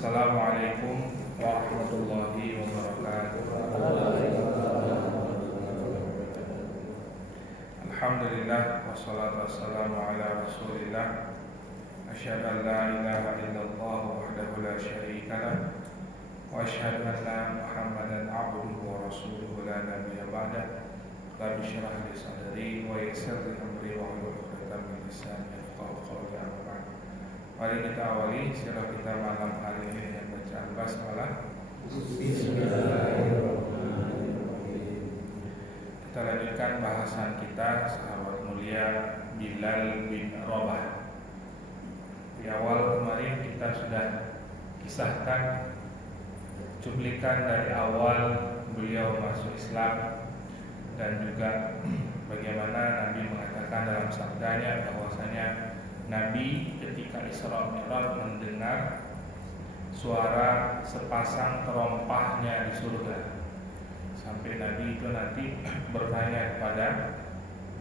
Assalamualaikum warahmatullahi wabarakatuh. Alhamdulillah wassalatu wassalamu ala Rasulillah. Asyhadu an la ilaha illallah wahdahu la syarika lah wa asyhadu anna Muhammadan abduhu wa rasuluhu la nabiyya ba'dah. Rabbi shrah li sadri wa yassir li amri wa hlul 'uqdatam min lisani yafqahu qawli. Mari kita awali sirah kita malam hari ini dengan bacaan basmalah. Bismillahirrahmanirrahim. Kita lanjutkan bahasan kita sahabat mulia Bilal bin Rabah. Di awal kemarin kita sudah kisahkan cuplikan dari awal beliau masuk Islam dan juga bagaimana Nabi mengatakan dalam sabdanya bahwasanya Nabi ketika Isra Mi'raj mendengar suara sepasang terompahnya di surga. Sampai Nabi itu nanti bertanya kepada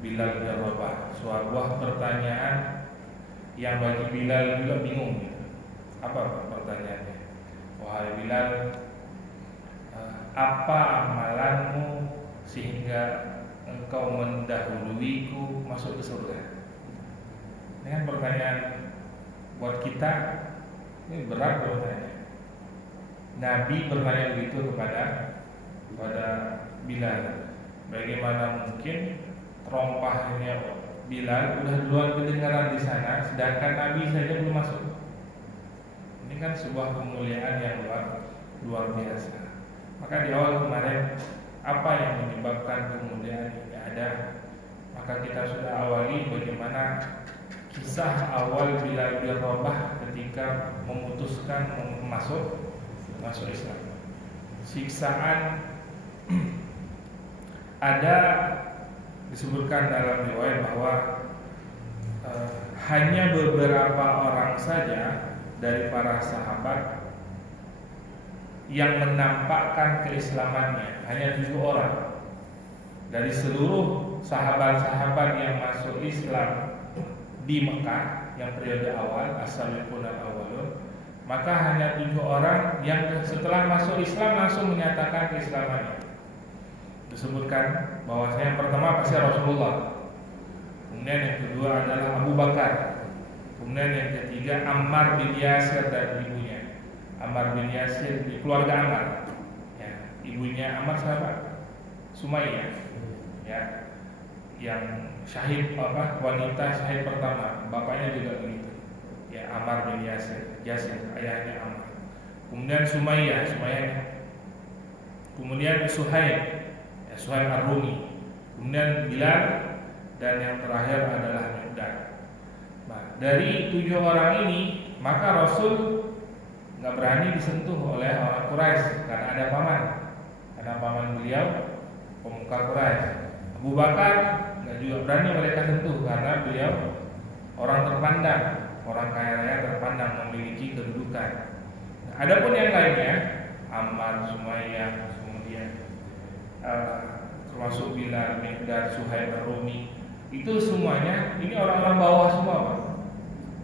Bilal bin Rabah, sebuah pertanyaan yang bagi Bilal juga bingung. Apa pertanyaannya? Wahai Bilal, apa amalanmu sehingga engkau mendahuluiku masuk ke surga? Ini kan pertanyaan buat kita, ini berat pertanyaan. Nabi bertanya begitu kepada Bilal. Bagaimana mungkin terompahnya Bilal udah duluan kedengaran di sana, sedangkan Nabi saja belum masuk. Ini kan sebuah kemuliaan yang luar biasa. Maka di awal kemarin, apa yang menyebabkan kemuliaan ini ada? Maka kita sudah awali bagaimana kisah awal Bilal bin Rabah ketika memutuskan masuk Islam. Siksaan ada disebutkan dalam riwayat bahwa hanya beberapa orang saja dari para sahabat yang menampakkan keislamannya, hanya 7 orang dari seluruh sahabat-sahabat yang masuk Islam di Mekah yang periode awal, as-sabiqun al-awwalun. Maka hanya 7 orang yang setelah masuk Islam langsung menyatakan keislamannya. Disebutkan bahwasanya yang pertama pasti Rasulullah, kemudian yang kedua adalah Abu Bakar, kemudian yang ketiga Ammar bin Yasir dan ibunya. Ammar bin Yasir di keluarga Ammar, ya, ibunya Ammar siapa? Sumayyah, ya, yang syahid wanita syahid pertama, bapaknya juga begitu. Ya, Ammar bin Yasir, ayahnya Ammar. Kemudian Sumayyah. Kemudian Suhaib, ya, Suhaib Ar-Rumi. Kemudian Bilal, dan yang terakhir adalah Miqdad. Nah, dari 7 orang ini, maka Rasul nggak berani disentuh oleh orang Quraisy karena ada paman. Karena paman beliau pemuka Quraisy. Abu Bakar nggak juga berani mereka sentuh karena beliau orang terpandang, orang kaya raya terpandang, memiliki kedudukan. Nah, adapun yang lainnya, Ammar, Sumayyah, kemudian termasuk Bilal, Miqdad, Suhaib Ar-Rumi, itu semuanya ini orang-orang bawah semua, Pak.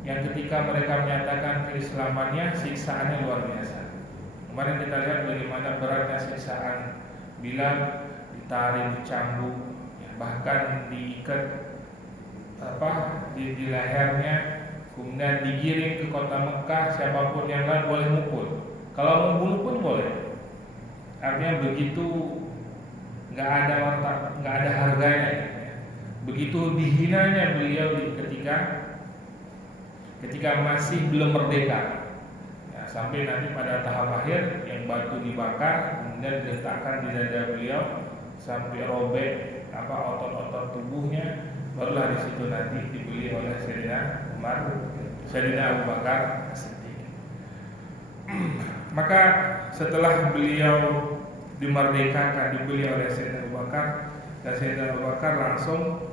Yang ketika mereka menyatakan keislamannya, siksaannya luar biasa. Kemarin kita lihat bagaimana beratnya siksaan Bilal, ditarik, dicambuk, bahkan diikat di lehernya, kemudian digiring ke kota Mekah. Siapapun yang lain boleh mukul, kalau membunuh pun boleh. Artinya begitu nggak ada harganya, begitu dihinanya beliau ketika masih belum merdeka, ya, sampai nanti pada tahap akhir yang batu dibakar, kemudian diletakkan di dada beliau sampai robek otot-otot tubuhnya, barulah di situ nanti dibeli oleh Sayyidina Abu Bakar As-Siddiq. Maka setelah beliau dimerdekakan, dibeli oleh Sayyidina Abu Bakar, dan Sayyidina Abu Bakar langsung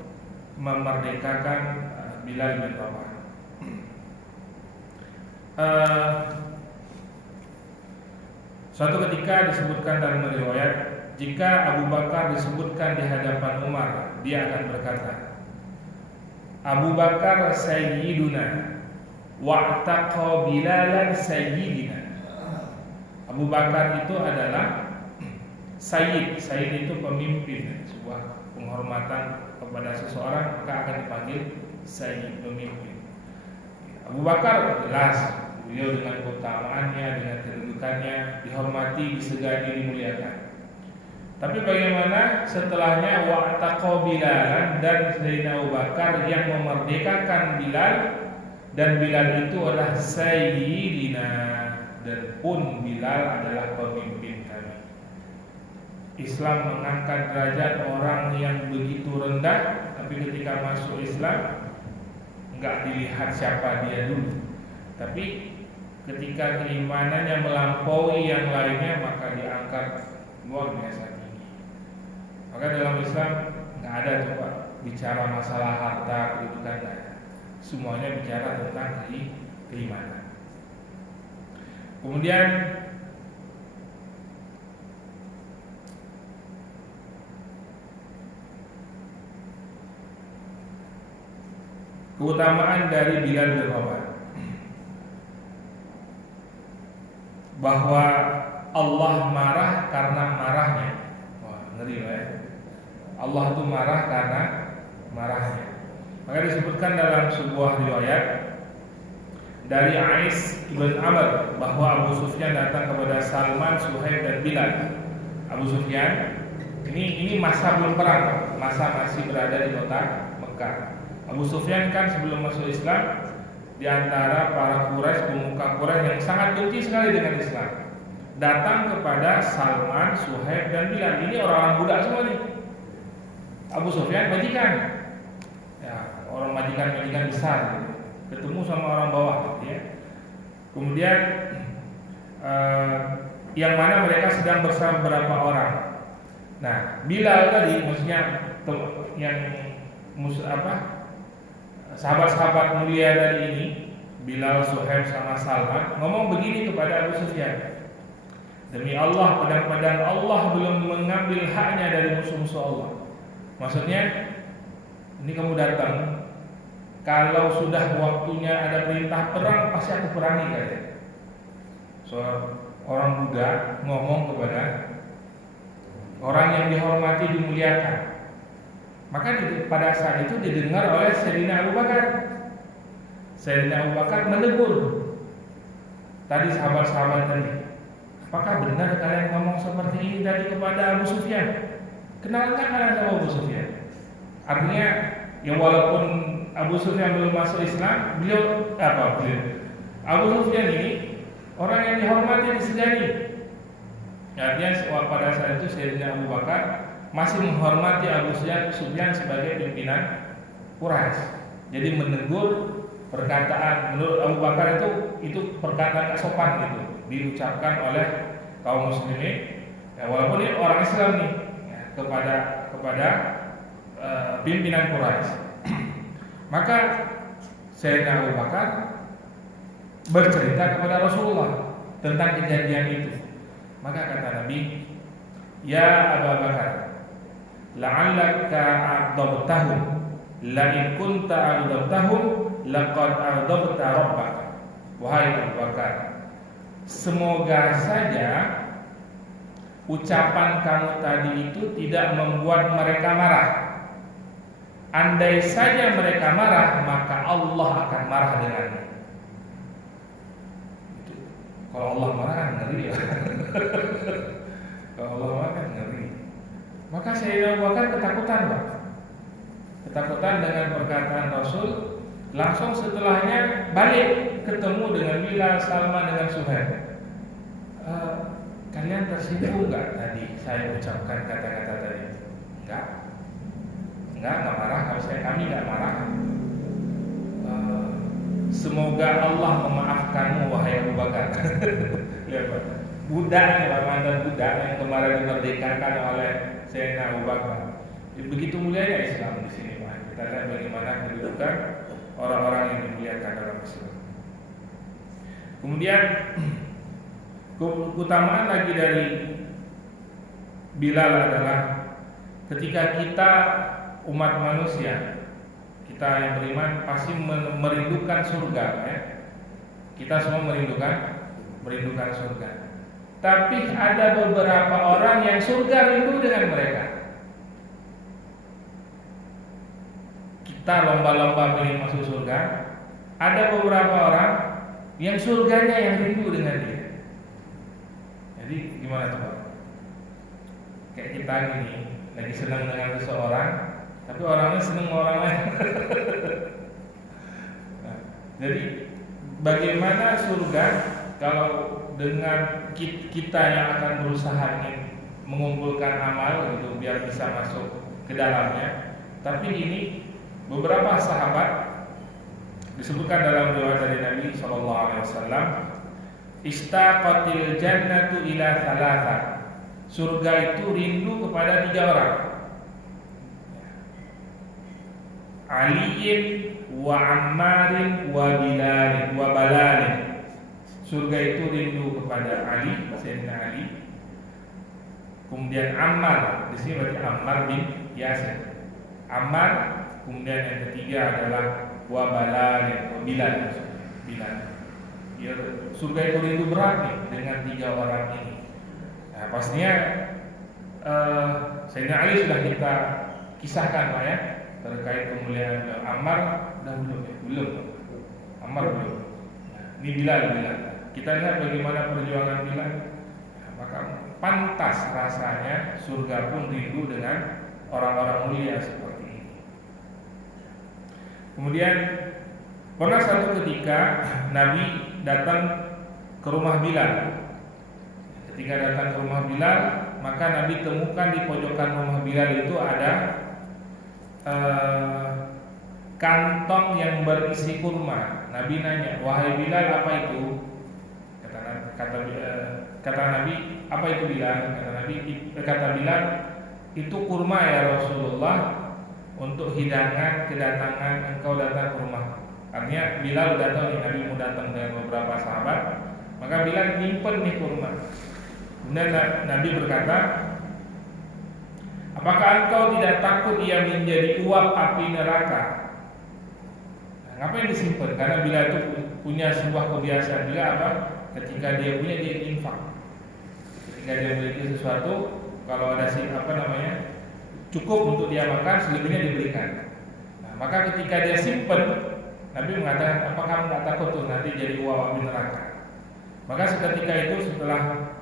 memerdekakan Bilal bin Rabah. Suatu ketika disebutkan dalam riwayat, jika Abu Bakar disebutkan di hadapan Umar, dia akan berkata, Abu Bakar sayyiduna wa'taqa Bilalan sayyidina. Abu Bakar itu adalah Sayyid. Sayyid itu pemimpin, sebuah penghormatan kepada seseorang maka akan dipanggil Sayyid, pemimpin. Abu Bakar jelas beliau dengan keutamaannya, dengan kedudukannya dihormati, disegani, dimuliakan. Tapi bagaimana setelahnya wa'taqa Bilalan, dan Sayyidina Abu Bakar yang memerdekakan Bilal, dan Bilal itu adalah Sayyidina, dan pun Bilal adalah pemimpin kami. Islam mengangkat derajat orang yang begitu rendah, tapi ketika masuk Islam enggak dilihat siapa dia dulu, tapi ketika keimanannya melampaui yang lainnya maka diangkat luar biasa. Maka dalam Islam nggak ada coba bicara masalah harta, kedudukan, nggak ada. Semuanya bicara tentang keimanan. Kemudian keutamaan dari Bilal bin Rabah, bahwa Allah marah karena marahnya. Wah, ngeri ya. Allah itu marah karena marahnya. Maka disebutkan dalam sebuah riwayat dari Ais bin Amr bahwa Abu Sufyan datang kepada Salman, Suhaib dan Bilal. Abu Sufyan ini masa belum perang, masa masih berada di kota Mekah. Abu Sufyan kan sebelum masuk Islam di antara para Quraisy, pemuka Quraisy yang sangat benci sekali dengan Islam, datang kepada Salman, Suhaib dan Bilal. Ini orang-orang budak semua nih. Abu Sufyan majikan, ya, orang majikan besar, gitu. Ketemu sama orang bawah, gitu ya. Kemudian yang mana mereka sedang bersama beberapa orang. Nah, Bilal tadi, maksudnya yang sahabat-sahabat mulia tadi ini, Bilal, Suhaib sama Salman, ngomong begini kepada Abu Sufyan. Demi Allah, pedang-pedang Allah belum mengambil haknya dari musuh-musuh Allah. Maksudnya, ini kamu datang, kalau sudah waktunya ada perintah perang, pasti aku perangi kalian. Orang muda ngomong kepada orang yang dihormati, dimuliakan. Maka pada saat itu didengar oleh Sayyidina Abu Bakar. Sayyidina Abu Bakar menegur tadi sahabat-sahabat tadi. Apakah benar kalian ngomong seperti ini tadi kepada Abu Sufyan? Kenal nggak kalian sama Abu Sufyan? Artinya, ya walaupun Abu Sufyan belum masuk Islam, Abu Sufyan ini orang yang dihormati, disegani. Artinya pada saat itu Sayyidina Abu Bakar masih menghormati Abu Sufyan sebagai pimpinan Quraisy. Jadi menegur perkataan menurut Abu Bakar itu perkataan sopan gitu, diucapkan oleh kaum muslimin. Ya, walaupun ini orang Islam nih, ya, kepada pimpinan Quraisy. Maka Sayyidina Abu Bakar bercerita kepada Rasulullah tentang kejadian itu. Maka kata Nabi, "Ya Abu Bakar, la'allaka a'dabtahum, la in kunta a'dabtahum laqad a'dabta rabbak." Wahai Abu Bakar, semoga saja ucapan kamu tadi itu tidak membuat mereka marah. Andai saja mereka marah, maka Allah akan marah denganmu. Kalau Allah marah kan ngeri ya. Kalau Allah marah kan ngeri. Maka Sayyidina Abu Bakar ketakutan, Pak. Ketakutan dengan perkataan Rasul. Langsung setelahnya balik ketemu dengan Bilal, Salman dengan Suhaib. Kalian tersinggung nggak tadi saya ucapkan kata-kata tadi? Enggak marah. Kalau kami nggak marah. Semoga Allah memaafkanmu wahai Abu Bakar. Lihat Pak, budaknya mantan budak yang kemarin dimerdekakan oleh Sayyidina Abu Bakar. Begitu mulianya Islam di sini Pak. Kita lihat bagaimana kedudukan orang-orang yang dimuliakan dalam Islam. Kemudian keutamaan lagi dari Bilal adalah ketika kita umat manusia, kita yang beriman pasti merindukan surga, ya. Kita semua merindukan surga. tapi ada beberapa orang yang surga rindu dengan mereka. Kita lomba-lomba pengen masuk surga, ada beberapa orang yang surganya yang rindu dengan dia. Jadi gimana tuh Pak? Kayak kita gini, lagi senang dengan seseorang, tapi orangnya senang sama orang lain. Nah, jadi bagaimana surga kalau dengan kita yang akan berusaha ingin mengumpulkan amal gitu biar bisa masuk ke dalamnya. Tapi ini beberapa sahabat disebutkan dalam riwayat dari Nabi SAW, istaqatil jannatu ila thalatha. Surga itu rindu kepada 3 orang. Aliin wa Ammarin wa Bilalin wa Balalin. Surga itu rindu kepada Ali, Sayyidina Ali. Kemudian Ammar, di sini berarti Ammar bin Yasir. Ammar, kemudian yang ketiga adalah wa Balalin, wa Bilal. Bilal. Ya, surga itu rindu berat nih dengan 3 orang ini. Nah, pastinya Sayyidina Ali sudah kita kisahkan Pak ya, terkait kemuliaan Ammar dan belum. Ammar belum. Nah, ini Bilal. Kita lihat bagaimana perjuangan Bilal. Nah, maka pantas rasanya surga pun rindu dengan orang-orang mulia seperti ini. Kemudian pernah satu ketika Nabi datang ke rumah Bilal. Ketika datang ke rumah Bilal, maka Nabi temukan di pojokan rumah Bilal itu ada kantong yang berisi kurma. Nabi nanya, wahai Bilal, apa itu? Kata Nabi, apa itu Bilal? Kata Bilal, itu kurma ya Rasulullah, untuk hidangan kedatangan engkau datang ke rumah. Artinya Bilal udah tahu nih Nabi mau datang dengan beberapa sahabat, maka Bilal nyimpen nih kurma. Kemudian Nabi berkata, apakah engkau tidak takut ia menjadi uap api neraka? Nah, ngapain disimpan? Karena Bilal itu punya sebuah kebiasaan juga apa? Ketika dia punya, dia infak. Ketika dia memiliki sesuatu, kalau ada cukup untuk dia makan, selebihnya diberikan. Nah, maka ketika dia simpen, Nabi mengatakan, apa kamu tak takut tuh nanti jadi uap api neraka? Maka seketika itu setelah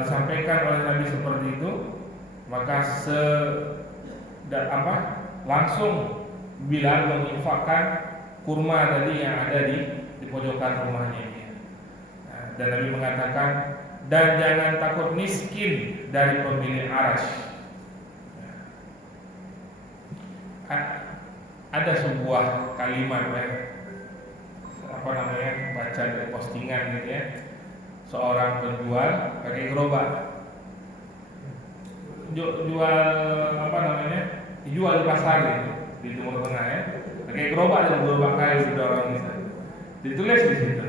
disampaikan oleh Nabi seperti itu, maka langsung Bilal menginfakkan kurma tadi yang ada di pojokan rumahnya ini. Nah, dan Nabi mengatakan, dan jangan takut miskin dari pemilik Arash. Ada sebuah kalimat baca dari postingan gitu ya, seorang penjual pakai gerobak jual di pasar gitu, di Timur Tengah ya, pakai gerobak kayu didorong gitu. Ditulis di situ,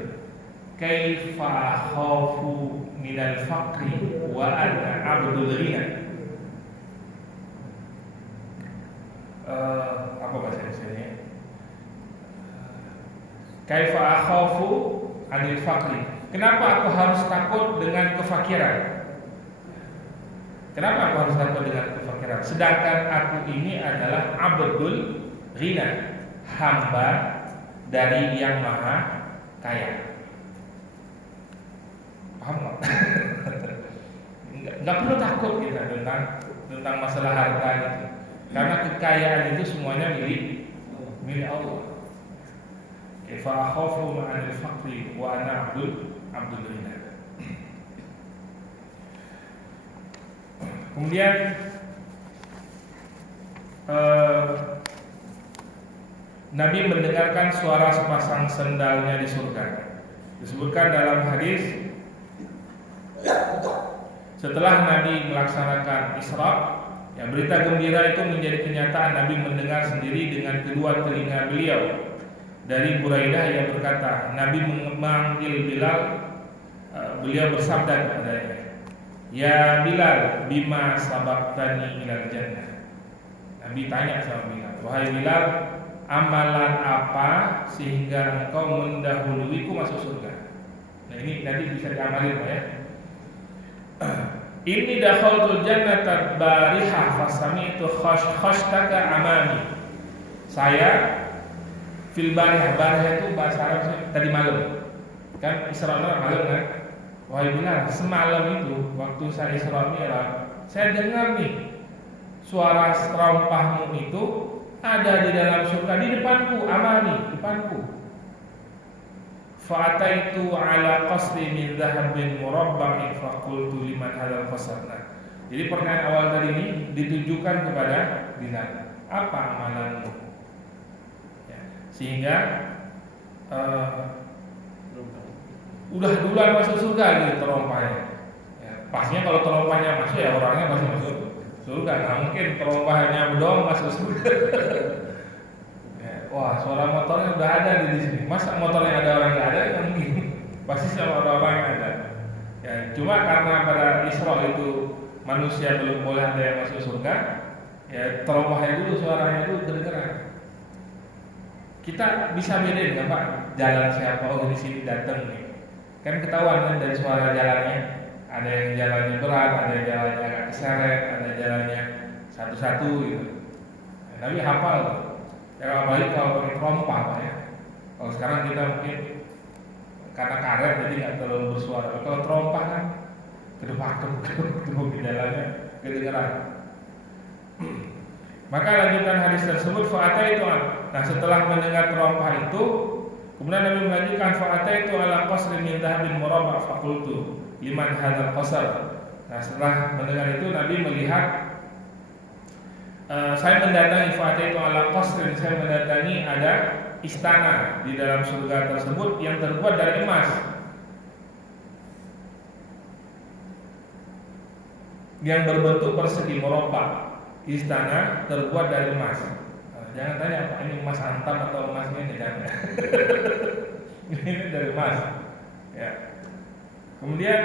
kaifa khafu minal faqri wa ana abdul ghina. Apa bahasa Indonesia? Kaifa akhafu anil faqri. Kenapa aku harus takut dengan kefakiran? Kenapa aku harus takut dengan kefakiran? Sedangkan aku ini adalah abdul ghina, hamba dari yang maha kaya. Paham nggak? Nggak perlu takut kita tentang masalah harta itu, karena kekayaan itu semuanya milik Allah. Kaifa akhafu ma'anil faqri wa ana abdul ghina. Kemudian Nabi mendengarkan suara sepasang sendalnya di surga. Disebutkan dalam hadis, setelah Nabi melaksanakan Isra, ya, berita gembira itu menjadi kenyataan. Nabi mendengar sendiri dengan kedua telinga beliau. Dari Buraidah yang berkata, Nabi memanggil Bilal, beliau bersabda kepadanya, ya Bilal, bima sabaqtani ilal jannah. Nabi tanya sama Bilal, wahai Bilal, amalan apa sehingga engkau mendahuluiku masuk surga? Nah ini nanti bisa diamalin Pak ya. Inni dakhaltul jannata barihah fasami'tu khashtaka amami. Saya fil barihah itu bahasa Arab tadi malam. Kan Isra Mi'raj malam kan? Wahai Bilal, semalam itu waktu saya Isra Mi'raj, saya dengar nih suara terompahmu itu ada di dalam surga di depanku, amami, depanku. Fa'ataitu ala qasri min dhahabin murabba'in faqultu liman hadzal qasr. Jadi pertanyaan awal tadi ini ditujukan kepada Bilal. Apa amalanmu? Ya, sehingga udah duluan masuk surga gitu terompahnya. Ya, pastinya kalau terompahnya masuk ya orangnya pasti masuk surga. Nah mungkin terompahnya doang masuk surga. Wah, suara motornya udah ada di sini. Masa motornya ada orang nggak ada? Kan mungkin pasti sama orang yang ada. Ya, cuma karena pada Isra itu manusia belum boleh ada yang masuk surga, ya terompahnya dulu suaranya itu kedengeran. Kita bisa bedain nggak Pak? Jalan siapa? Oh di sini datang nih. Kan ketahuan kan dari suara jalannya. Ada yang jalannya berat, ada yang jalannya agak keseret, ada jalannya satu-satu gitu. Nah, tapi hafal. Ya apalagi kalau pakai terompah Pak ya. Kalau sekarang kita mungkin karena karet jadi nggak terlalu bersuara. Kalau terompah kan kedepak di jalannya kedengeran. Maka lanjutan hadis tersebut fa'ataitu. Nah setelah mendengar terompah itu, kemudian Nabi melanjutkan fa'ataitu ala qasrin min dhahabin murabba' faqultu liman hadzal qasr. Nah setelah mendengar itu Nabi melihat saya mendatangi fa'ataitu ala qasrin, saya mendatangi ada istana di dalam surga tersebut yang terbuat dari emas. Yang berbentuk persegi murabba. Istana terbuat dari emas. Jangan tanya apa ini emas antam atau emas ini jangan. Ini dari emas. Ya. Kemudian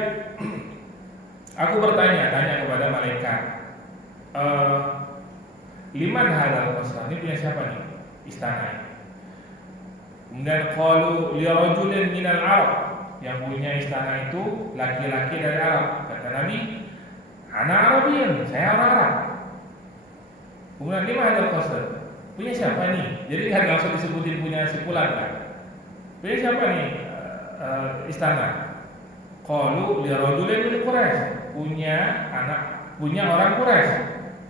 aku tanya kepada malaikat, liman hadzal qasr? Ini punya siapa nih istana ini? Kemudian qalu li rajulin minal Arab. Yang punya istana itu laki-laki dari Arab. Kata Nabi, ana Arabiyyun, saya orang Arab. Kemudian liman hadzal qasr? Punya siapa nih? Jadi kan langsung disebutin punya si fulan kan. Punya siapa nih istana? Qalu li rajulin min Quraisy. Punya orang Quraisy.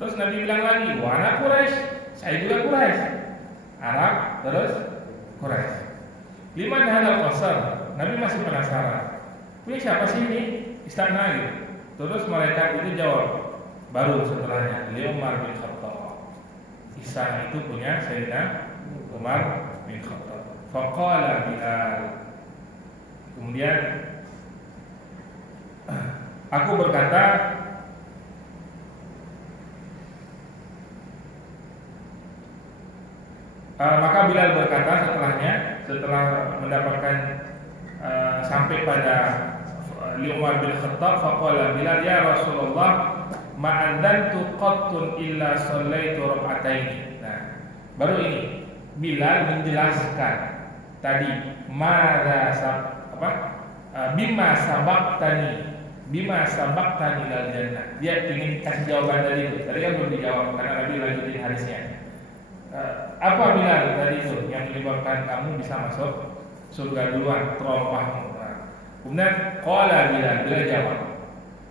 Terus Nabi bilang lagi, wa ana Quraisy, saya juga Quraisy. Arab terus Quraisy. Liman hadzal qasr? Nabi masih penasaran. Punya siapa sih ini istana gitu? Terus malaikat itu jawab, baru setelahnya, Umar bin Khattab. Istana itu punya Sayyidina Umar bin Khattab. Faqala Bilal. Kemudian aku berkata, maka Bilal berkata setelah mendapatkan sampai pada Umar bin Khattab, faqala Bilal, ya Rasulullah, ma'adantu qattun illa shallaitu rak'ataini. Nah, baru ini Bilal menjelaskan tadi bima sabaqtani lal jannah. Dia ingin kasih jawaban dari itu. Tadi kan belum dijawab karena Nabi lanjutin hadisnya. Apa Bilal tadi itu yang menyebabkan kamu bisa masuk surga duluan, terompahmu? Kemudian qala Bilal jawab,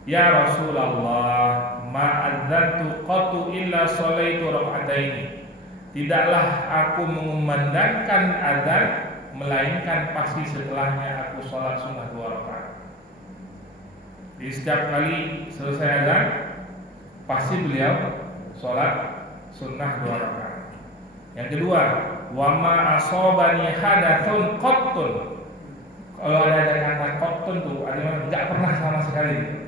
ya Rasulullah, ma'adzantu qatu illa sholaitu rak'ataini. Tidaklah aku mengumandangkan adzan melainkan pasti setelahnya aku sholat sunnah 2 rakaat. Di setiap kali selesai adzan pasti beliau sholat sunnah 2 rakaat. Yang kedua, wa ma asobani hadathun qattun. Kalau ada kata qattun tuh artinya enggak pernah sama sekali.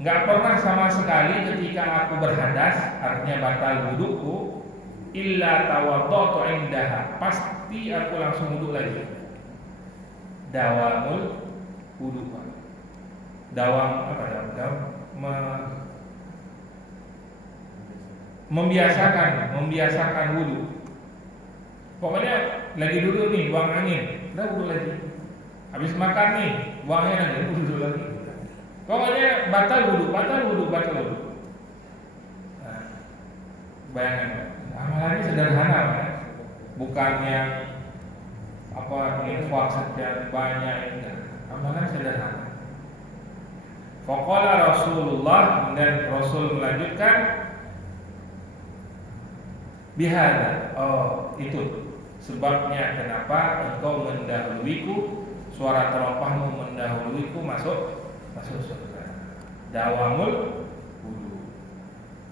Enggak pernah sama sekali ketika aku berhadas, artinya batal wuduku, illa tawaddatu indaha. Pasti aku langsung wudu lagi. Dawamul wudu. Membiasakan wudu. Pokoknya lagi duduk nih, buang angin, udah wudu lagi. Habis makan nih, buangnya lagi, wudhu lagi. Pokoknya batal wudhu. Nah, bayangkan, amalannya sederhana kan? Bukan yang infak sekian banyak, enggak. Amalan sederhana. Faqala Rasulullah, dan Rasul melanjutkan, bihada, itu sebabnya kenapa engkau mendahuluiku, suara teropahmu mendahuluiku masuk surga. Dawamul wudu.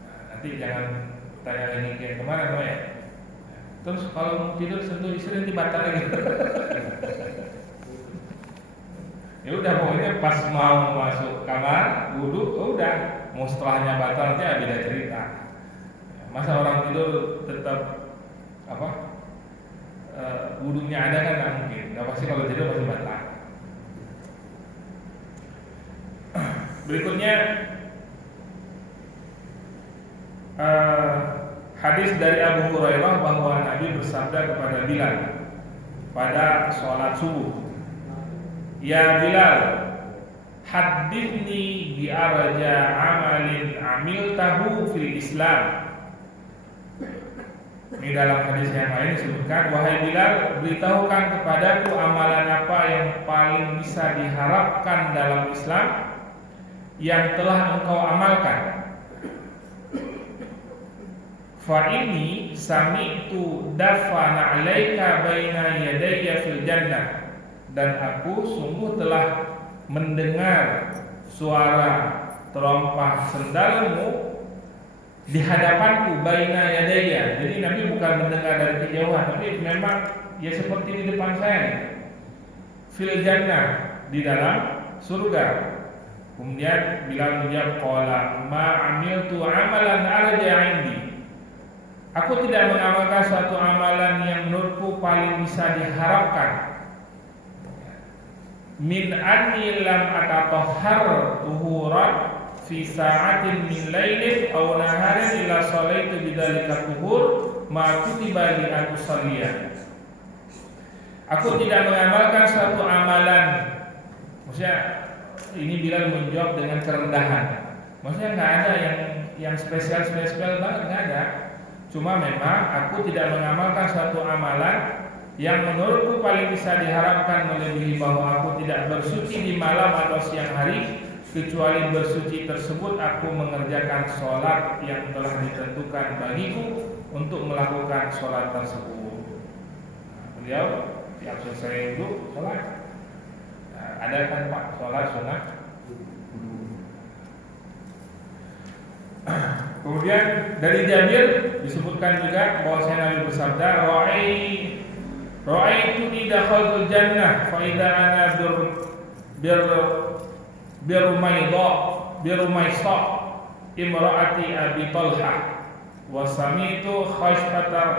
Nah, nanti jangan tanya lagi kayak kemana ya. Terus kalau mau tidur sentuh istri nanti batal lagi. Ya udah, pokoknya pas mau masuk kamar wudu, udah, mau setelahnya batal nanti beda cerita. Masa orang tidur tetap wudunya ada kan, nggak mungkin. Nggak pasti, kalau tidur pasti batal. Berikutnya hadis dari Abu Hurairah bahwa Nabi bersabda kepada Bilal pada sholat subuh, "Ya Bilal, hadithni bi arja amalin amiltahu fil Islam." Ini dalam hadis yang lain disebutkan, "Wahai Bilal, beritahukan kepadaku amalan apa yang paling bisa diharapkan dalam Islam yang telah engkau amalkan." Fa ini sami'tu dafana 'alaika baina yadayya fil jannah, dan aku sungguh telah mendengar suara terompah sendalmu di hadapanku, baina yadayya. Jadi Nabi bukan mendengar dari kejauhan, tapi memang ya seperti di depan saya, fil jannah, di dalam surga. Kemudian Bilal menjawab, qala ma amiltu amalan arja 'indi. Aku tidak mengamalkan suatu amalan yang menurutku paling bisa diharapkan. Min anni lam atatahhar tuhuran fi sa'atin min lailin aw naharin illa sallaitu bidzalika tuhur ma kutiba li an usalliya. Aku tidak mengamalkan suatu amalan. Maksudnya ini Bilal menjawab dengan kerendahan. Maksudnya nggak ada yang spesial banget, nggak ada. Cuma memang aku tidak mengamalkan suatu amalan yang menurutku paling bisa diharapkan melebihi bahwa aku tidak bersuci di malam atau siang hari, kecuali bersuci tersebut aku mengerjakan sholat yang telah ditentukan bagiku untuk melakukan sholat tersebut. Beliau tiap selesai itu sholat. Ada kan Pak sholat sunnah? Kemudian dari Jabir disebutkan juga bahwa Nabi bersabda, Ra'aitu dakhaltul jannah fa idza ana birumaysa imraati Abi Talha wa sami'tu khashfatan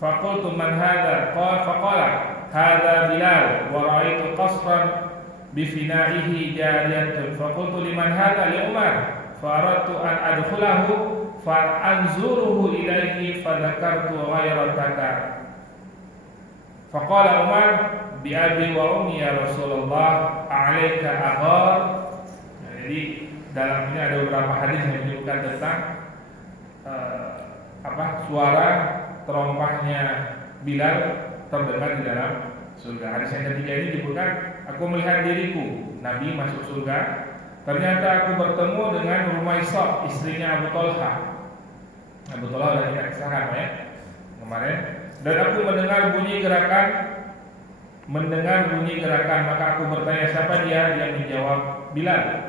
faqultu man hadha faqala hadha Bilal wa ra'aitu qasran bifina'ihi jariyatun faqultu liman hadha li Umar faradtu an adkhulahu fa anzuruhu ilaihi fadzakartu ghairataka faqala Umar bi abi wa ummi ya Rasulullah a'alaika aghar. Jadi dalam ini ada beberapa hadis yang menunjukkan tentang suara terompahnya Bilal terdengar di dalam surga. Hadis yang ketiga ini disebutkan, aku melihat diriku Nabi masuk surga. Ternyata aku bertemu dengan Rumaisah, istrinya Abu Talha. Abu Talha sudah kita kisahkan ya kemarin. Dan aku mendengar bunyi gerakan, maka aku bertanya siapa dia? Dia menjawab Bilal.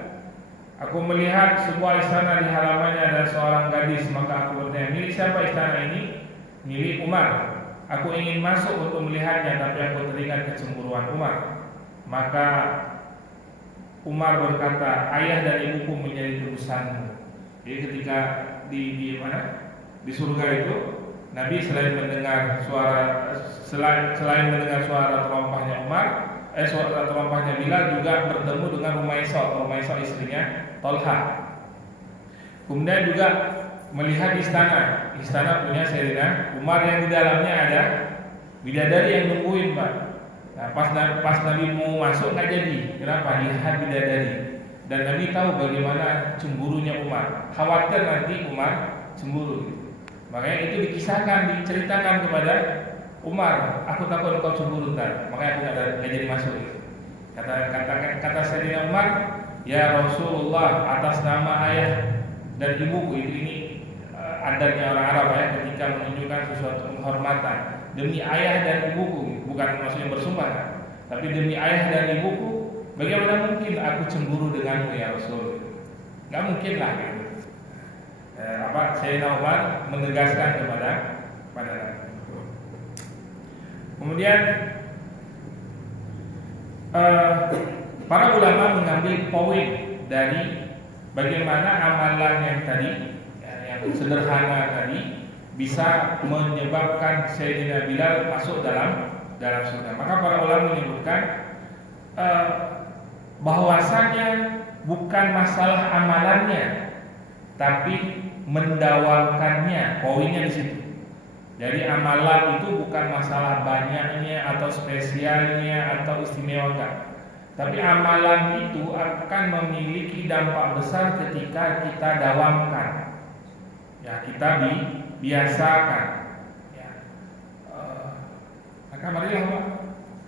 Aku melihat sebuah istana di halamannya ada seorang gadis, maka aku bertanya, milik siapa istana ini? Milik Umar. Aku ingin masuk untuk melihatnya, tapi aku teringat kecemburuan Umar. Maka Umar berkata, ayah dan ibuku menjadi urusanmu. Jadi ketika di surga itu, Nabi selain mendengar suara terompahnya suara terompahnya Bilal, juga bertemu dengan Rumaisah istrinya Talha. Kemudian juga melihat istana punya Sayyidina Umar yang di dalamnya ada bidadari yang nungguin Pak. Nah, pas Nabi mau masuk nggak jadi. Kenapa? Lihat bidadari. Dan Nabi tahu bagaimana cemburunya Umar. Khawatir nanti Umar cemburu. Makanya itu dikisahkan, diceritakan kepada Umar. Aku takut engkau cemburu ntar. Makanya aku nggak jadi masuk. Kata Sayyidina Umar, ya Rasulullah, atas nama ayah dan ibuku, ini adatnya orang Arab ya, ketika menunjukkan sesuatu penghormatan, demi ayah dan ibuku, bukan maksudnya bersumpah kan? Tapi demi ayah dan ibuku, bagaimana mungkin aku cemburu denganmu ya Rasul? Gak mungkin lah gitu. Sayyidina Umar menegaskan kepada kemudian para ulama mengambil poin dari bagaimana amalan yang tadi, yang sederhana tadi, bisa menyebabkan Sayyidina Bilal masuk dalam surga. Maka para ulama menyebutkan bahwasanya bukan masalah amalannya, tapi mendawamkannya. Poinnya di situ. Jadi amalan itu bukan masalah banyaknya atau spesialnya atau istimewakan. Tapi amalan itu akan memiliki dampak besar ketika kita dawamkan. Ya, kita biasakan. Ya. Maka marilah Pak,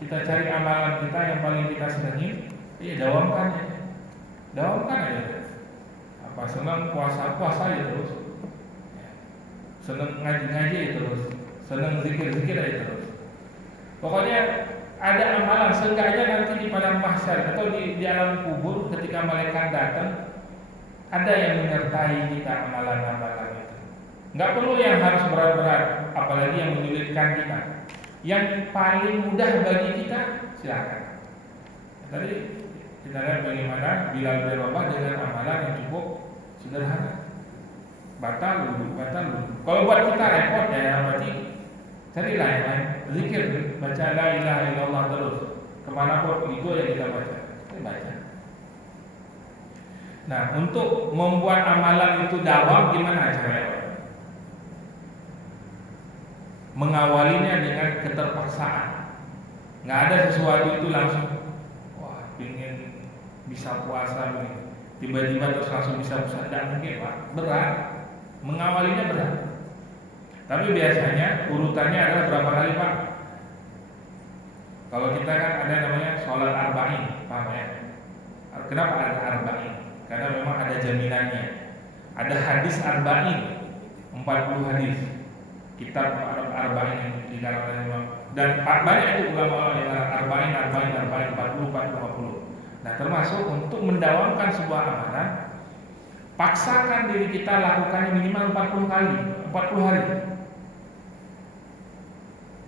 kita cari amalan kita yang paling kita senangi, dawamkan ya. Dawamkan aja. Apa senang puasa ya terus. Senang ngaji terus. Senang zikir aja terus. Pokoknya ada amalan, seenggaknya nanti di padang mahsyar atau di alam kubur ketika malaikat datang, ada yang menyertai kita amalan-amalan itu. Nggak perlu yang harus berat-berat, apalagi yang menyulitkan kita. Yang paling mudah bagi kita, silakan. Tadi kita lihat bagaimana Bilal bin Rabah dengan amalan yang cukup sederhana. Batal dulu. Kalau buat kita repot ya, berarti carilah yang lain. Zikir, baca la ilaha illallah terus. Kemana pun itu yang kita baca. Nah, untuk membuat amalan itu dawam, gimana caranya? Mengawalinya dengan keterpaksaan. Nggak ada sesuatu itu langsung, wah, ingin bisa puasa nih. Tiba-tiba terus langsung bisa puasa. Tidak mungkin, Pak. Berat. Mengawalinya berat. Tapi biasanya urutannya adalah berapa kali, Pak? Kalau kita kan ada namanya sholat arba'in, paham ya? Kenapa ada arba'in? Karena memang ada jaminannya. Ada hadis arba'in, 40 hadis. Kitab arba'in yang dikarang oleh Imam. Dan banyak itu ulama yang arba'in, 40, 50. Nah, termasuk untuk mendawamkan sebuah amalan, paksakan diri kita lakukannya minimal 40 kali, 40 hari.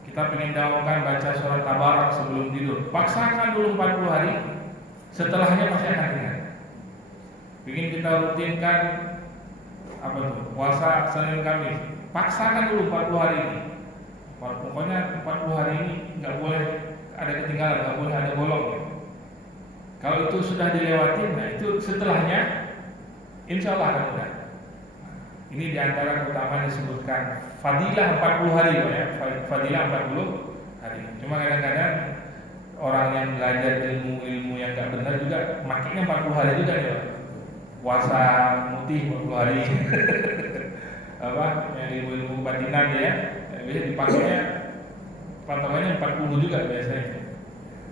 Kita ingin dawamkan baca surat Tabarak sebelum tidur, paksakan dulu 40 hari. Setelahnya pasti akan ingat. Ingin kita rutinkan puasa Senin Kamis, paksakan dulu 40 hari ini. Pokoknya 40 hari ini nggak boleh ada ketinggalan, nggak boleh ada bolong. Kalau itu sudah dilewati, nah itu setelahnya insya Allah akan mudah. Ini diantara keutamaan disebutkan fadilah 40 hari ya, fadilah 40 hari. Cuma kadang-kadang orang yang belajar ilmu yang nggak benar juga makanya 40 hari juga ya. Puasa mutih 40 hari. Yang ilmu batinan ya, biasa dipakainya patokannya 40 juga biasanya.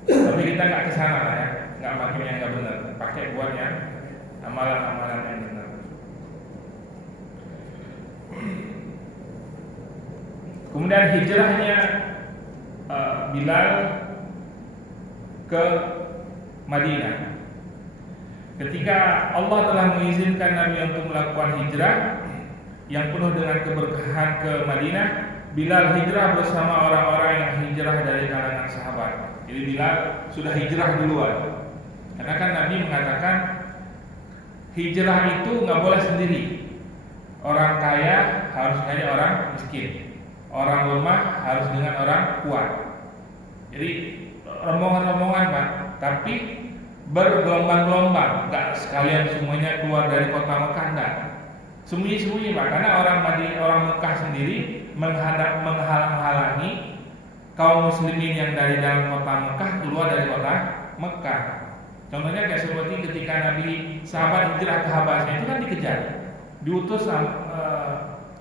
Tapi kita nggak kesana lah ya, nggak pakai yang nggak benar, pakai buat yang amalan-amalan yang benar. Kemudian hijrahnya Bilal ke Madinah. Ketika Allah telah mengizinkan Nabi untuk melakukan hijrah yang penuh dengan keberkahan ke Madinah, Bilal hijrah bersama orang-orang yang hijrah dari kalangan sahabat. Jadi Bilal sudah hijrah duluan. Karena kan Nabi mengatakan hijrah itu nggak boleh sendiri. Orang kaya harus dari orang miskin, orang lemah harus dengan orang kuat. Jadi rombongan-rombongan Pak, tapi bergelombang-gelombang, nggak sekalian semuanya keluar dari kota Mekah, enggak. Sembunyi-sembunyi Pak, karena orang Mekah sendiri menghalang-halangi kaum muslimin yang dari dalam kota Mekah keluar dari kota Mekah. Contohnya kayak seperti ketika Nabi sahabat hijrah ke Habasyah itu kan dikejar, diutus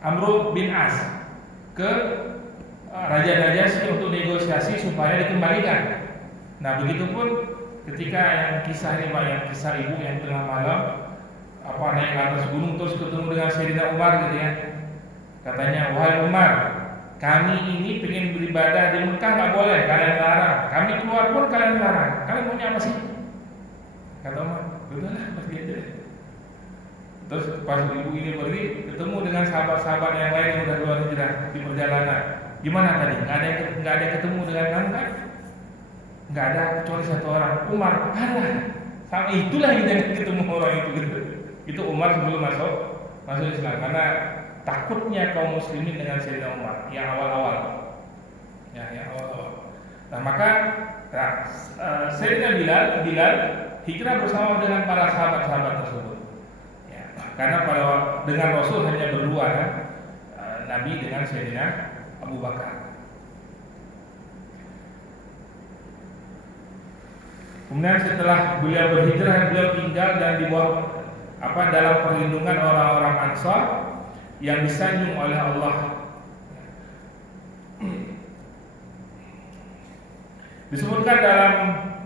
Amr bin As ke Raja Najasyi untuk negosiasi supaya dikembalikan. Nah begitupun ketika yang kisah ini Pak, yang kisah ibu yang tengah malam naik ke atas gunung terus ketemu dengan Sayyidina Umar gitu ya. Katanya, wahai Umar, kami ini pengen beribadah di Mekah nggak boleh, kalian larang. Kami keluar pun kalian larang. Kalian maunya apa sih? Kata Umar, udahlah pergi aja deh. Terus pas ibu ini pergi ketemu dengan sahabat-sahabat yang lain yang udah keluar hijrah di perjalanan. Gimana tadi? Nggak ada yang ketemu dengan kamu kan? Nggak ada kecuali satu orang. Umar, alah, sama itulah yang jangan ketemu orang itu gitu. Itu Umar sebelum masuk Islam karena takutnya kaum muslimin dengan Sayyidina Umar yang awal-awal. Nah maka Sayyidina Bilal hijrah bersama dengan para sahabat-sahabat tersebut. Ya, karena dengan Rasul hanya berdua kan, Nabi dengan Sayyidina Abu Bakar. Kemudian setelah beliau berhijrah, beliau tinggal dan di bawah dalam perlindungan orang-orang Ansar yang disanjung oleh Allah. Disebutkan dalam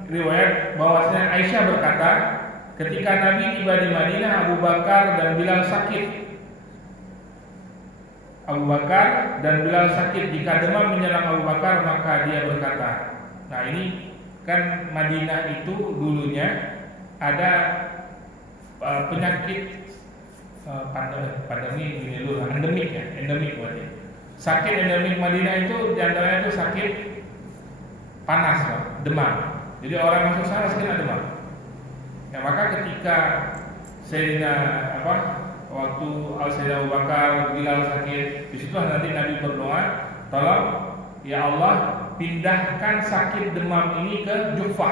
riwayat bahwasanya Aisyah berkata, ketika Nabi tiba di Madinah, Abu Bakar dan Bilal sakit. Jika demam menyerang Abu Bakar, maka dia berkata. Nah ini kan Madinah itu dulunya ada penyakit pandemi ini dulu, endemik berarti. Sakit endemik Madinah itu diantaranya itu sakit panas, demam. Jadi orang masuk sana kena demam. Ya maka ketika Sayyidina waktu Sayyidina Abu Bakar Bilal sakit, di situ nanti Nabi berdoa, tolong ya Allah pindahkan sakit demam ini ke Juhfa.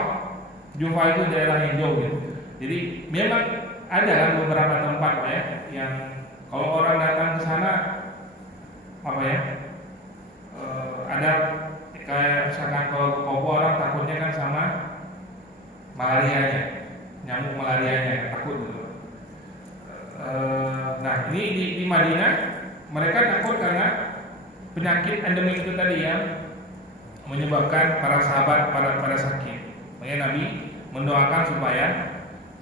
Juhfa itu daerah yang jauh gitu. Jadi memang ada beberapa tempat ya yang kalau orang datang ke sana ada kayak misalkan kalau ke Papua orang takutnya kan sama malarianya, nyamuk malarianya, takut gitu. Nah ini di Madinah mereka takut karena penyakit endemik itu tadi yang menyebabkan para sahabat pada sakit. Makanya Nabi mendoakan supaya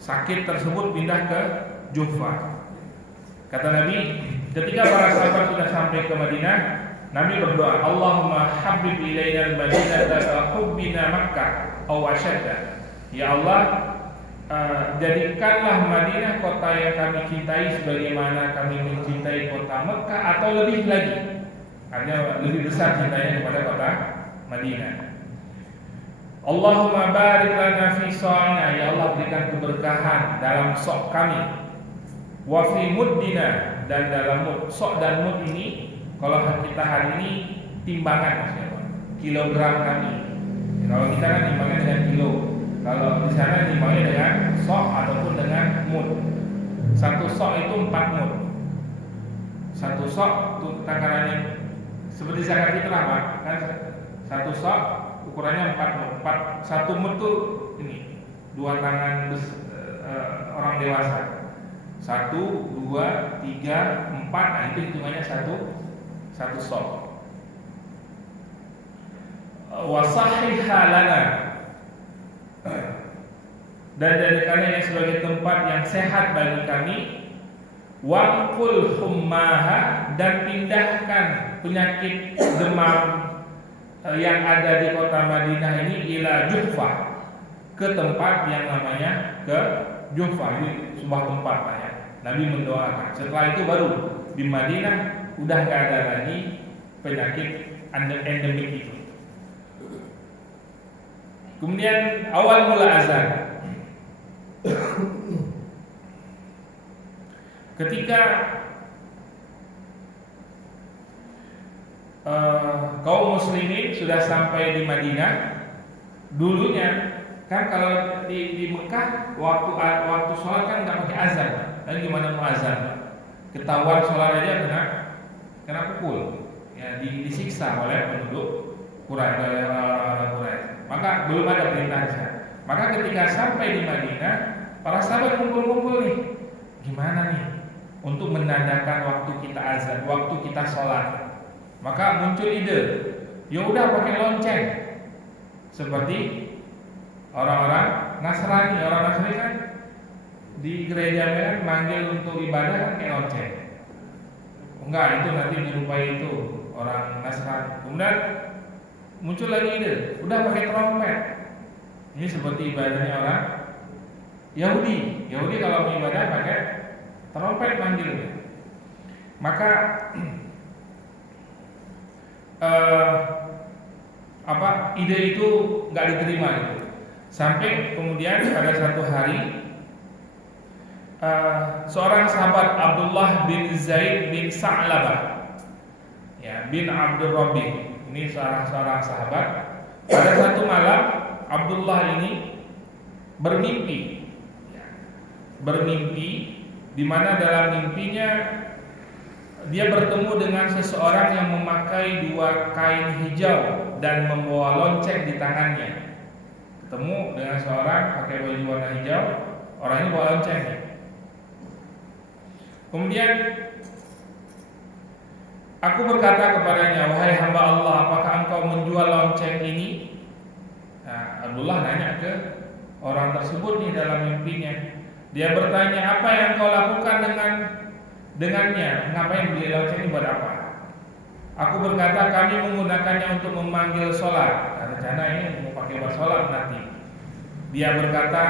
sakit tersebut pindah ke Juhfa. Kata Nabi, ketika para sahabat sudah sampai ke Madinah, Nabi berdoa, Allahumma habib ilaina al-Madinah ka hubbina Makkah aw ashadda. Ya Allah, jadikanlah Madinah kota yang kami cintai sebagaimana kami mencintai kota Mekah atau lebih lagi. Artinya lebih besar cintanya kepada kota Madinah. Allahumma barik lana fi sa'ina, ya Allah berikan keberkahan dalam sok kami. Wa fi muddina, dan dalam mud. Sok dan mud ini kalau kita hari ini timbangan maksudnya, kilogram kami. Kalau kita kan timbangnya dengan kilo. Kalau di sana timbangnya dengan sok ataupun dengan mud. Satu sok itu 4 mud. Satu sok untuk takarannya seperti zakat fitrah Pak. Kan satu sok ukurannya 4 mud. 1 mud tuh ini 2 tangan orang dewasa. 1, 2, 3, 4. Nah itu hitungannya satu sok. Wasahihha lana, dan jadikannya sebagai tempat yang sehat bagi kami. Waqul hummaha, dan pindahkan penyakit demam yang ada di kota Madinah ini ila Juhfa, ke tempat yang namanya ke Juhfa, ini sebuah tempat ya. Nabi mendoakan. Setelah itu baru di Madinah udah gak ada lagi penyakit endemik itu. Kemudian awal mula azan, ketika kaum muslimin sudah sampai di Madinah, dulunya kan kalau di Mekah waktu sholat kan nggak pakai azan, dan gimana mau azan? Ketahuan sholat aja kena pukul, ya disiksa oleh penduduk Quraisy, oleh orang-orang Quraisy. Maka belum ada perintah di sana. Maka ketika sampai di Madinah, para sahabat kumpul-kumpul nih, gimana nih untuk menandakan waktu kita azan, waktu kita sholat. Maka muncul ide, ya udah pakai lonceng, seperti orang-orang Nasrani. Orang Nasrani kan di gereja kan manggil untuk ibadah kan kayak lonceng. Enggak, itu nanti menyerupai itu orang Nasrani. Kemudian muncul lagi ide, udah pakai trompet. Ini seperti ibadahnya orang Yahudi. Yahudi kalau mau ibadah pakai trompet manggil. Maka ide itu nggak diterima gitu. Sampai kemudian pada satu hari seorang sahabat Abdullah bin Zaid bin Sa'labah, ya, bin Abdul Rabbih, ini seorang sahabat. Pada satu malam Abdullah ini bermimpi, di mana dalam mimpinya dia bertemu dengan seseorang yang memakai 2 kain hijau dan membawa lonceng di tangannya. Ketemu dengan seorang pakai baju warna hijau, orang ini bawa lonceng. Kemudian aku berkata kepadanya, wahai hamba Allah, apakah engkau menjual lonceng ini? Nah, Abdullah nanya ke orang tersebut nih dalam mimpinya. Dia bertanya, apa yang kau lakukan dengannya? Ngapain beli lonceng ini buat apa? Aku berkata, kami menggunakannya untuk memanggil sholat. Rencana ini mau pakai buat sholat nanti. Dia berkata,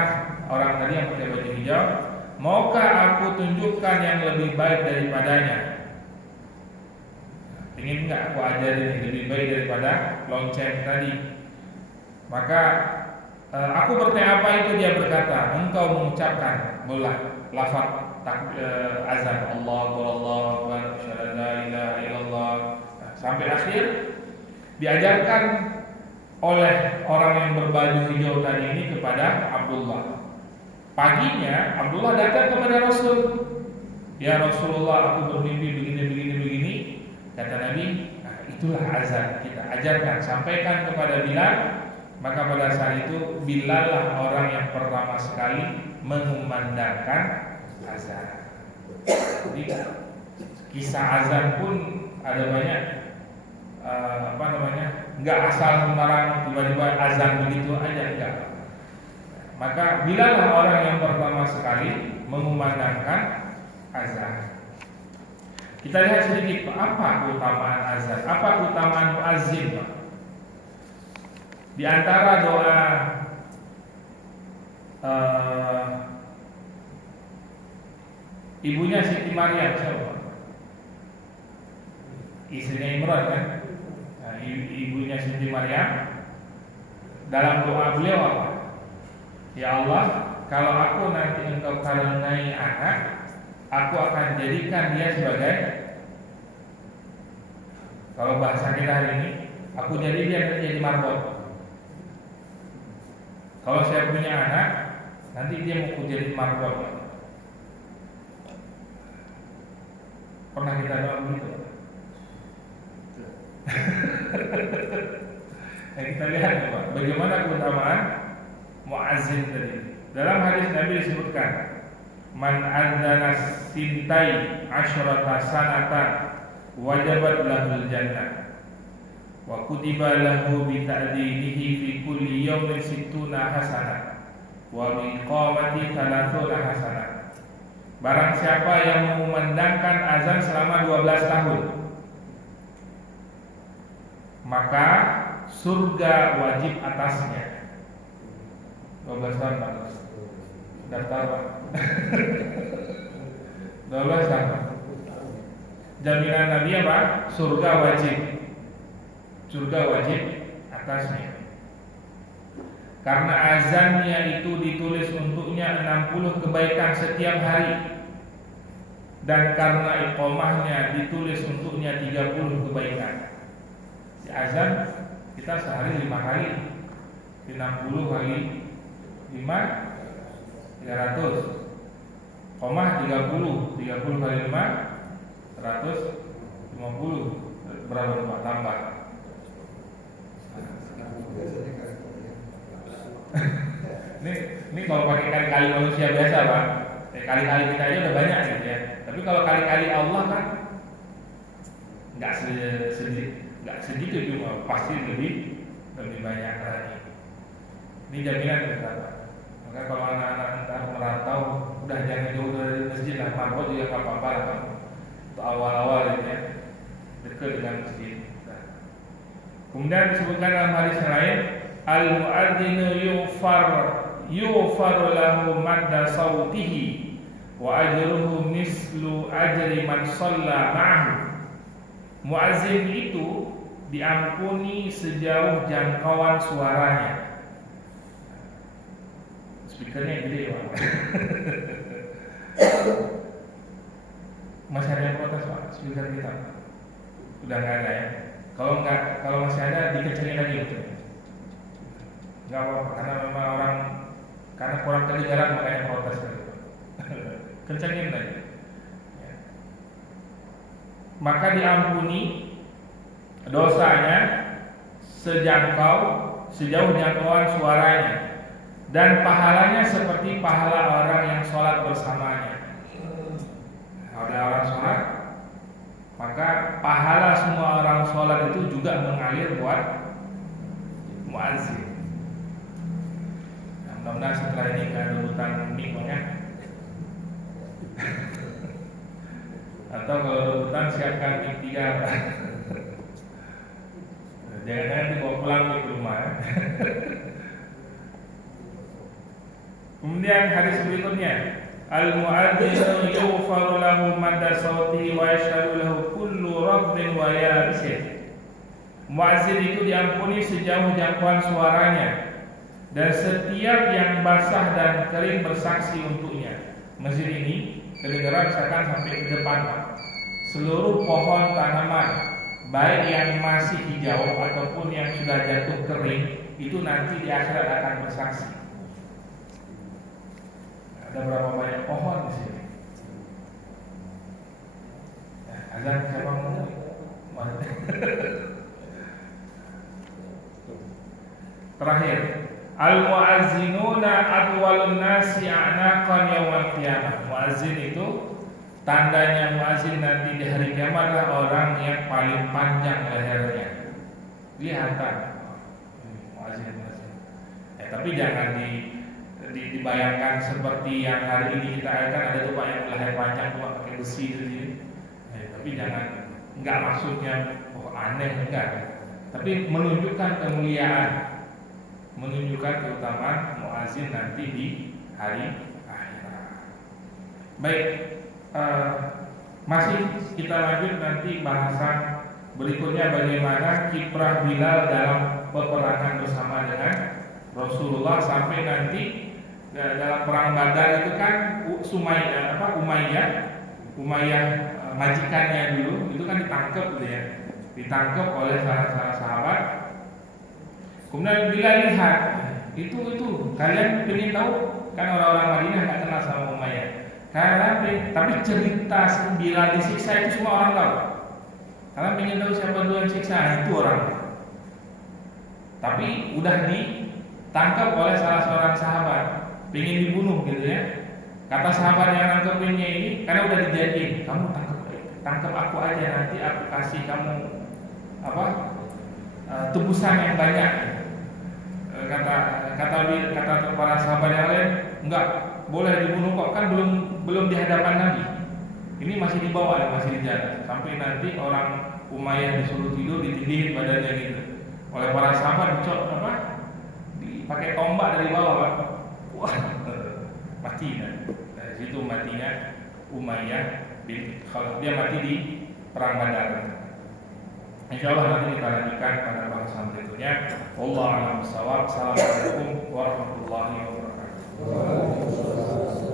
orang tadi yang pakai baju hijau, maukah aku tunjukkan yang lebih baik daripadanya? Ingin nggak aku ajarin yang lebih baik daripada lonceng tadi? Maka aku bertanya apa itu. Dia berkata, engkau mengucapkan lafaz azan Allahu Akbar, asyhadu an la ilaha illallah, sampai akhir. Diajarkan oleh orang yang berbaju hijau tadi ini kepada Abdullah. Paginya Abdullah datang kepada Rasul. Ya Rasulullah, aku bermimpi begini. Kata Nabi, nah, itulah azan kita ajarkan, sampaikan kepada Bilal. Maka pada saat itu Bilal lah orang yang pertama sekali mengumandangkan azan. Jadi kisah azan pun ada banyak, nggak asal sembarang tiba-tiba azan begitu aja, enggak. Maka Bilal lah orang yang pertama sekali mengumandangkan azan. Kita lihat sedikit apa keutamaan azan, apa keutamaan muazzin, Pak. Di antara doa ibunya Siti Maryam, siapa? Istrinya Imran kan? Nah, ibunya Siti Maryam, dalam doa beliau apa? Ya Allah, kalau aku nanti engkau karuniai anak, aku akan jadikan dia sebagai, kalau bahasa kita hari ini, aku jadi marbot. Kalau saya punya anak, nanti dia mau jadi marbot. Pernah kita doa begitu? Nah, kita lihat Pak, bagaimana keutamaan muazzin tadi. Dalam hadis Nabi disebutkan, man adzana sintai asyrata sanatan wajabat lahul jannah wa kutiba lahu bi ta'dinihi fi kulli yawmin sittuna hasanah wa min qamati 30 hasanah. Barang siapa yang mengumandangkan azan selama 12 tahun, maka surga wajib atasnya. 12 tahun Pak. Daftar Pak. 12 tahun. Jaminan Nabi apa? Surga wajib. Surga wajib atasnya. Karena azannya itu ditulis untuknya 60 kebaikan setiap hari. Dan karena iqamahnya ditulis untuknya 30 kebaikan. Di azan kita sehari 5 kali, 60 kali 5 300. Qamah 30 kali 5 150. Berapa Pak tambah? Ini kalau pakai kali-kali manusia biasa Pak, kali-kali kita aja udah banyak gitu ya. Tapi kalau kali-kali Allah kan nggak segitu cuma pasti lebih banyak lagi. Ini jaminan kita Pak. Maka kalau anak-anak entah merantau, udah jangan jauh dari masjid lah, mabok juga nggak apa-apa lah Pak. Untuk awal-awal gitu ya, dekat dengan masjid. Nah. Kemudian disebutkan dalam hadis lain, al-mu'adzinu yughfar lahu madda sautihi wa ajruhu mislu ajri man shalla ma'ahu. Muazzin itu diampuni sejauh jangkauan suaranya. Speakernya gede Pak. Masih ada yang protes Pak, speaker kita udah nggak ada ya. Kalau masih ada dikecilin lagi gitu. Nggak apa-apa, karena memang karena kurang kedengaran makanya protes gitu. Kencengin lagi. Ya. Maka diampuni dosanya sejauh jangkauan suaranya, dan pahalanya seperti pahala orang yang sholat bersamanya. Ada orang sholat, maka pahala semua orang sholat itu juga mengalir buat muazzin. Mudah-mudahan setelah ini nggak ada rebutan mikronya. Atau kalau rebutan siapkan mik 3. Jangan-jangan dibawa pulang ke rumah. Kemudian hadis berikutnya, al-mu'adzinu yughfaru lahu madda sautihi wa yashhadu lahu kullu rabbin wa yabisin. Muazzin itu diampuni sejauh jangkauan suaranya, dan setiap yang basah dan kering bersaksi untuknya. Masjid ini kedengaran misalkan sampai ke depan Pak. Seluruh pohon tanaman, baik yang masih hijau ataupun yang sudah jatuh kering, itu nanti di akhirat akan bersaksi. Ada berapa banyak pohon di sini? Azan siapa mau? Terakhir, al-mu'azzinuna atwalun nasi a'naqan yaumal qiyamah. Muazzin itu tandanya muazzin nanti di hari kiamat adalah orang yang paling panjang lehernya. Kelihatan muazzin. Tapi jangan dibayangkan seperti yang hari ini kita kan ada tuh Pak yang leher panjang cuma pakai besi itu. Tapi jangan, enggak maksudnya aneh enggak. Tapi menunjukkan kemuliaan, menunjukkan keutamaan muazzin nanti di hari akhirat. Baik, masih kita lanjut nanti bahasan berikutnya bagaimana kiprah Bilal dalam peperangan bersama dengan Rasulullah sampai nanti dalam perang Badar itu kan Umayyah majikannya dulu itu kan ditangkap gitu ya, ditangkap oleh salah sahabat. Kemudian Bilal lihat itu kalian ingin tahu kan orang-orang Madinah nggak kenal sama Umayyah. Tapi cerita Bilal disiksa itu semua orang tahu. Kalian ingin tahu siapa duluan siksa? Itu orang. Tapi udah ditangkap oleh salah seorang sahabat, ingin dibunuh gitu ya. Kata sahabat yang nangkepinnya ini, karena udah dijanjiin, kamu tangkap aku aja, nanti aku kasih kamu tebusan yang banyak. Kata para sahabat yang lain, enggak boleh dibunuh kok, kan belum di hadapan Nabi. Ini masih dibawa, masih dijaga sampai nanti orang Umayyah disuruh tidur, ditindihin badannya gitu oleh para sahabat, dipakai tombak dari bawah Pak. Wah, mati kan. Dari situ matinya Umayyah bin Khalaf, dia mati di perang Badar. Insyaallah nanti kita lanjutkan pada bahasan berikutnya. Wallahu a'lam bishawab. Assalamualaikum warahmatullahi wabarakatuh.